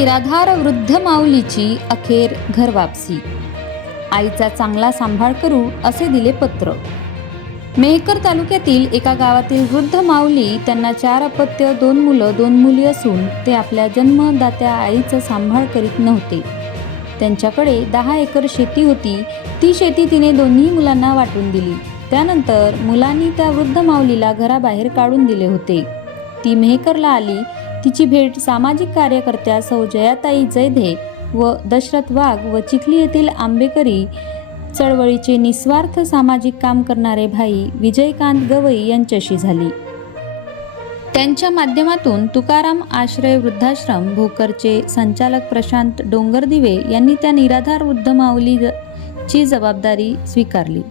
निराधार वृद्ध माऊलीची अखेर घर वापसी. आईचा चांगला सांभाळ करू असे दिले पत्र. मेहकर तालुक्यातील एका गावातील वृद्ध माऊली त्यांना चार अपत्य दोन मुलं दोन मुली असून ते आपल्या जन्मदात्या आईचा सांभाळ करीत नव्हते. त्यांच्याकडे दहा एकर शेती होती. ती शेती तिने दोन्ही मुलांना वाटून दिली. त्यानंतर मुलांनी त्या वृद्ध माऊलीला घराबाहेर काढून दिले होते. ती मेहकरला आली. तिची भेट सामाजिक कार्यकर्त्या सौ जयाताई जयधे व दशरथ वाघ व चिखली येथील आंबेकरी चळवळीचे निस्वार्थ सामाजिक काम करणारे भाई विजयकांत गवई यांच्याशी झाली. त्यांच्या माध्यमातून तुकाराम आश्रय वृद्धाश्रम भोकरचे संचालक प्रशांत डोंगरदिवे यांनी त्या निराधार वृद्ध माऊलीची जबाबदारी स्वीकारली.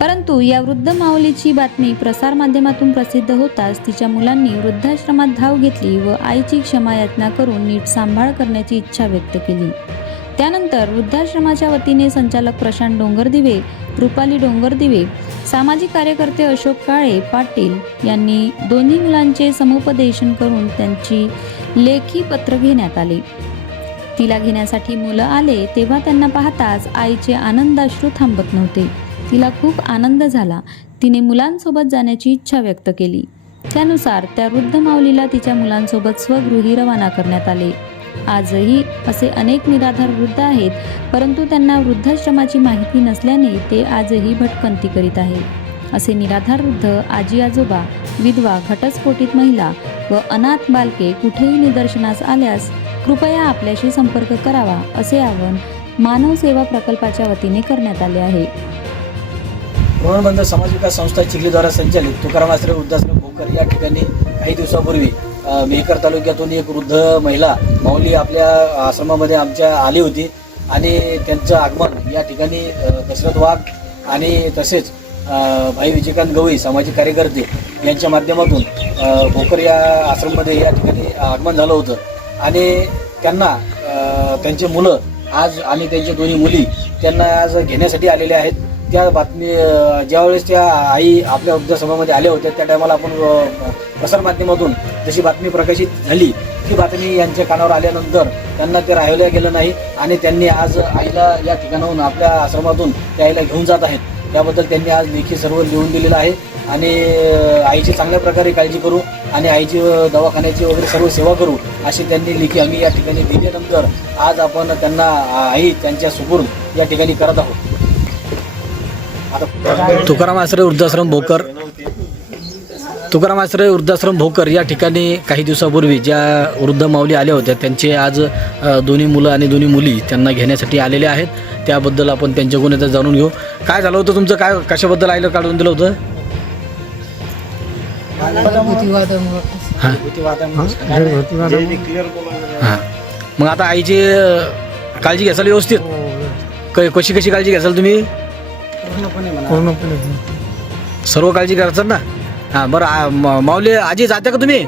परंतु या वृद्ध माऊलीची बातमी प्रसारमाध्यमातून प्रसिद्ध होताच तिच्या मुलांनी वृद्धाश्रमात धाव घेतली व आईची क्षमायाचना करून नीट सांभाळ करण्याची इच्छा व्यक्त केली. त्यानंतर वृद्धाश्रमाच्या वतीने संचालक प्रशांत डोंगरदिवे रुपाली डोंगरदिवे सामाजिक कार्यकर्ते अशोक काळे पाटील यांनी दोन्ही मुलांचे समुपदेशन करून त्यांची लेखी पत्र घेण्यात आले. तिला घेण्यासाठी मुलं आले तेव्हा त्यांना पाहताच आईचे आनंदाश्रू थांबत नव्हते. तिला खूप आनंद झाला. तिने मुलांसोबत जाण्याची इच्छा व्यक्त केली. त्यानुसार त्या वृद्ध माऊलीला तिच्या मुलांसोबत स्वगृही रवाना करण्यात आले. आजही असे अनेक निराधार वृद्ध आहेत परंतु त्यांना वृद्धाश्रमाची माहिती नसल्याने ते आजही भटकंती करीत आहेत असे निराधार वृद्ध आजी आजोबा विधवा घटस्फोटित महिला व अनाथ बालके कुठेही निदर्शनास आल्यास कृपया आपल्याशी संपर्क करावा असे आवाहन मानव सेवा प्रकल्पाच्या वतीने करण्यात आले आहे. ऋणबंध समाज विकास संस्था चिखलीद्वारा संचालित तुकाराम आश्रय वृद्धाश्रम भोकर या ठिकाणी काही दिवसापूर्वी मेहकर तालुक्यातून एक वृद्ध महिला माऊली आपल्या आश्रमामध्ये आमच्या आली होती आणि त्यांचं आगमन या ठिकाणी दशरथ वाघ आणि तसेच भाई विजयकांत गवई सामाजिक कार्यकर्ते यांच्या माध्यमातून भोकर या आश्रममध्ये या ठिकाणी आगमन झालं होतं. आणि त्यांना त्यांचे मुलं आज आणि त्यांच्या दोन्ही मुली त्यांना आज घेण्यासाठी आलेले आहेत. त्या बातमी ज्यावेळेस त्या आई आपल्या वृद्धसभामध्ये आल्या होत्या त्या टायमाला आपण प्रसारमाध्यमातून जशी बातमी प्रकाशित झाली ती बातमी यांच्या कानावर आल्यानंतर त्यांना ते राहिलं गेलं नाही आणि त्यांनी आज आईला या ठिकाणाहून आपल्या आश्रमातून त्या आईला घेऊन जात आहेत. त्याबद्दल त्यांनी आज लेखी सर्व लिहून दिलेलं आहे आणि आईची चांगल्या प्रकारे काळजी करू आणि आईची दवाखान्याची वगैरे सर्व सेवा करू अशी त्यांनी लेखी आम्ही या ठिकाणी दिल्यानंतर आज आपण त्यांना आई त्यांच्या सुपूर्द या ठिकाणी करत आहोत. तुकाराम आश्रय वृद्धाश्रम भोकर. तुकाराम आश्रय वृद्धाश्रम भोकर या ठिकाणी काही दिवसापूर्वी ज्या वृद्ध माऊली आल्या होत्या त्यांचे आज दोन्ही मुलं आणि दोन्ही मुली त्यांना घेण्यासाठी आलेले आहेत. त्याबद्दल आपण त्यांच्याकडून आता जाणून घेऊ. काय झालं होतं तुमचं? काय कशाबद्दल आईला काढून दिलं होतं? हां. मग आता आईची काळजी घ्याल व्यवस्थित? कशी कशी काळजी घ्यासाल तुम्ही? सर्व काळजी करायचं ना? हां बरं आ, म- माऊली आजी जाते का तुम्ही?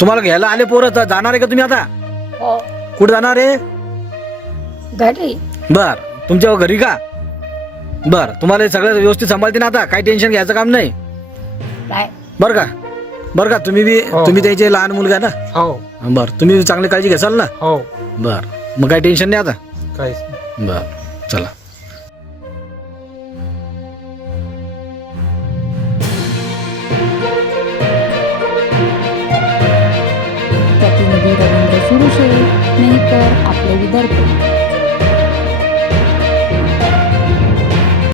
तुम्हाला घ्यायला आले पोरं तर जाणार आहे का तुम्ही आता? हो. कुठे जाणार आहे? घरी. बर तुमच्या घरी का? बर तुम्हाला हे सगळं व्यवस्थित सांभाळते ना आता? काही टेन्शन घ्यायचं काम नाही? नाही. बरं का? बरं का? तुम्ही बी हो. तुम्ही त्याचे लहान मुलगा ना? हो. बर तुम्ही चांगली काळजी घ्याल ना? हो. बर मग काही टेन्शन नाही आता? काहीच नाही. बर चला. नाही तर आपले विदर्भ.